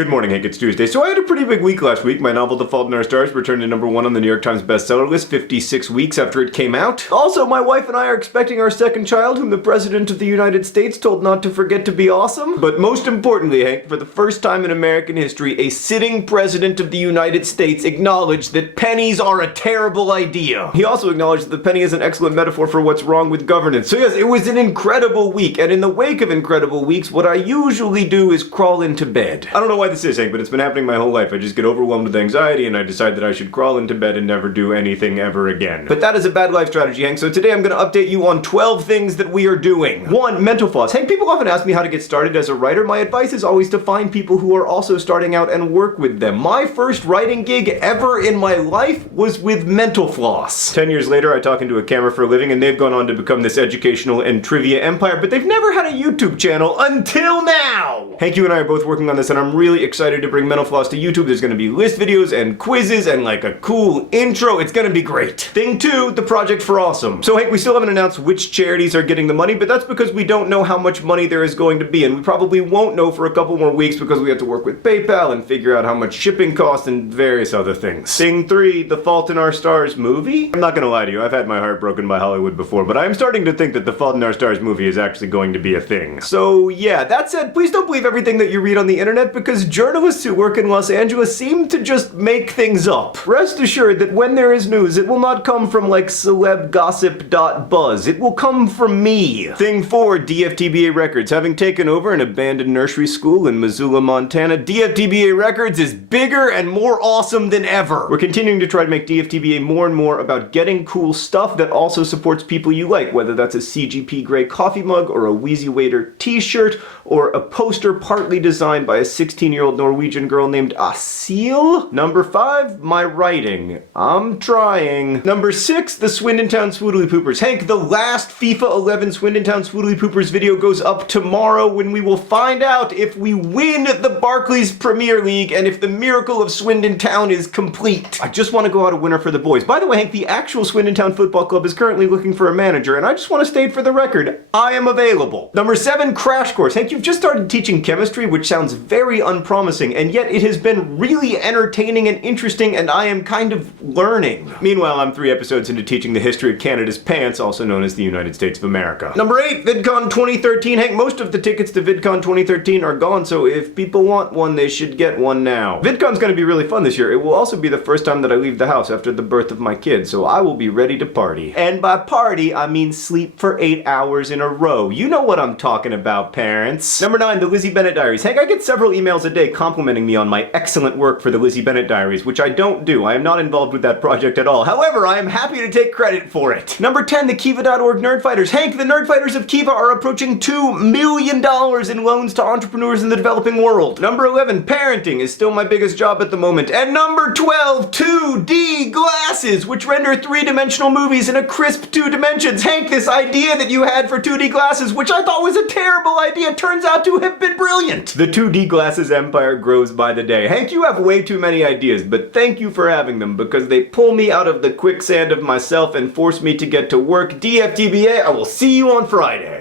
Good morning, Hank. It's Tuesday. So I had a pretty big week last week. My novel, The Fault in Our Stars, returned to #1 on the New York Times bestseller list 56 weeks after it came out. Also, my wife and I are expecting our second child, whom the President of the United States told not to forget to be awesome. But most importantly, Hank, for the first time in American history, a sitting President of the United States acknowledged that pennies are a terrible idea. He also acknowledged that the penny is an excellent metaphor for what's wrong with governance. So yes, it was an incredible week. And in the wake of incredible weeks, what I usually do is crawl into bed. I don't know why this is, Hank, but it's been happening my whole life. I just get overwhelmed with anxiety and I decide that I should crawl into bed and never do anything ever again. But that is a bad life strategy, Hank, so today I'm going to update you on 12 things that we are doing. 1. Mental floss. Hank, people often ask me how to get started as a writer. My advice is always to find people who are also starting out and work with them. My first writing gig ever in my life was with Mental Floss. 10 years later, I talk into a camera for a living and they've gone on to become this educational and trivia empire, but they've never had a YouTube channel until now! Hank, you and I are both working on this and I'm really excited to bring Mental Floss to YouTube. There's gonna be list videos and quizzes and like a cool intro. It's gonna be great. Thing 2, the Project for Awesome. So Hank, we still haven't announced which charities are getting the money, but that's because we don't know how much money there is going to be, and we probably won't know for a couple more weeks because we have to work with PayPal and figure out how much shipping costs and various other things. Thing 3, The Fault in Our Stars movie. I'm not gonna lie to you, I've had my heart broken by Hollywood before, but I am starting to think that The Fault in Our Stars movie is actually going to be a thing. So yeah, that said, please don't believe everything that you read on the internet because journalists who work in Los Angeles seem to just make things up. Rest assured that when there is news, it will not come from like celebgossip.buzz. It will come from me. Thing 4, DFTBA Records. Having taken over an abandoned nursery school in Missoula, Montana, DFTBA Records is bigger and more awesome than ever. We're continuing to try to make DFTBA more and more about getting cool stuff that also supports people you like, whether that's a CGP Grey coffee mug or a Wheezy Waiter t-shirt or a poster partly designed by a 16-year-old Norwegian girl named Asil. Number 5, my writing. I'm trying. Number 6, the Swindon Town Swoodilypoopers. Hank, the last FIFA 11 Swindon Town Swoodilypoopers video goes up tomorrow when we will find out if we win the Barclays Premier League and if the miracle of Swindon Town is complete. I just want to go out a winner for the boys. By the way, Hank, the actual Swindon Town Football Club is currently looking for a manager, and I just want to state for the record, I am available. Number 7, Crash Course. Hank, you've just started teaching chemistry, which sounds very unpromising, and yet it has been really entertaining and interesting, and I am kind of learning. Meanwhile, I'm 3 episodes into teaching the history of Canada's pants, also known as the United States of America. Number 8, VidCon 2013. Hank, most of the tickets to VidCon 2013 are gone, so if people want one, they should get one now. VidCon's gonna be really fun this year. It will also be the first time that I leave the house after the birth of my kid, so I will be ready to party. And by party, I mean sleep for 8 hours in a row. You know what I'm talking about, parents. Number 9, the Lizzie Bennet Diaries. Hank, I get several emails a day complimenting me on my excellent work for the Lizzie Bennet Diaries, which I don't do. I am not involved with that project at all. However, I am happy to take credit for it. Number 10, the kiva.org Nerdfighters. Hank, the Nerdfighters of Kiva are approaching $2 million in loans to entrepreneurs in the developing world. Number 11, parenting is still my biggest job at the moment. And number 12, 2D glasses, which render 3-dimensional movies in a crisp 2 dimensions. Hank, this idea that you had for 2D glasses, which I thought was a terrible idea, turns out to have been brilliant. The 2D glasses empire grows by the day. Hank, you have way too many ideas, but thank you for having them because they pull me out of the quicksand of myself and force me to get to work. DFTBA, I will see you on Friday.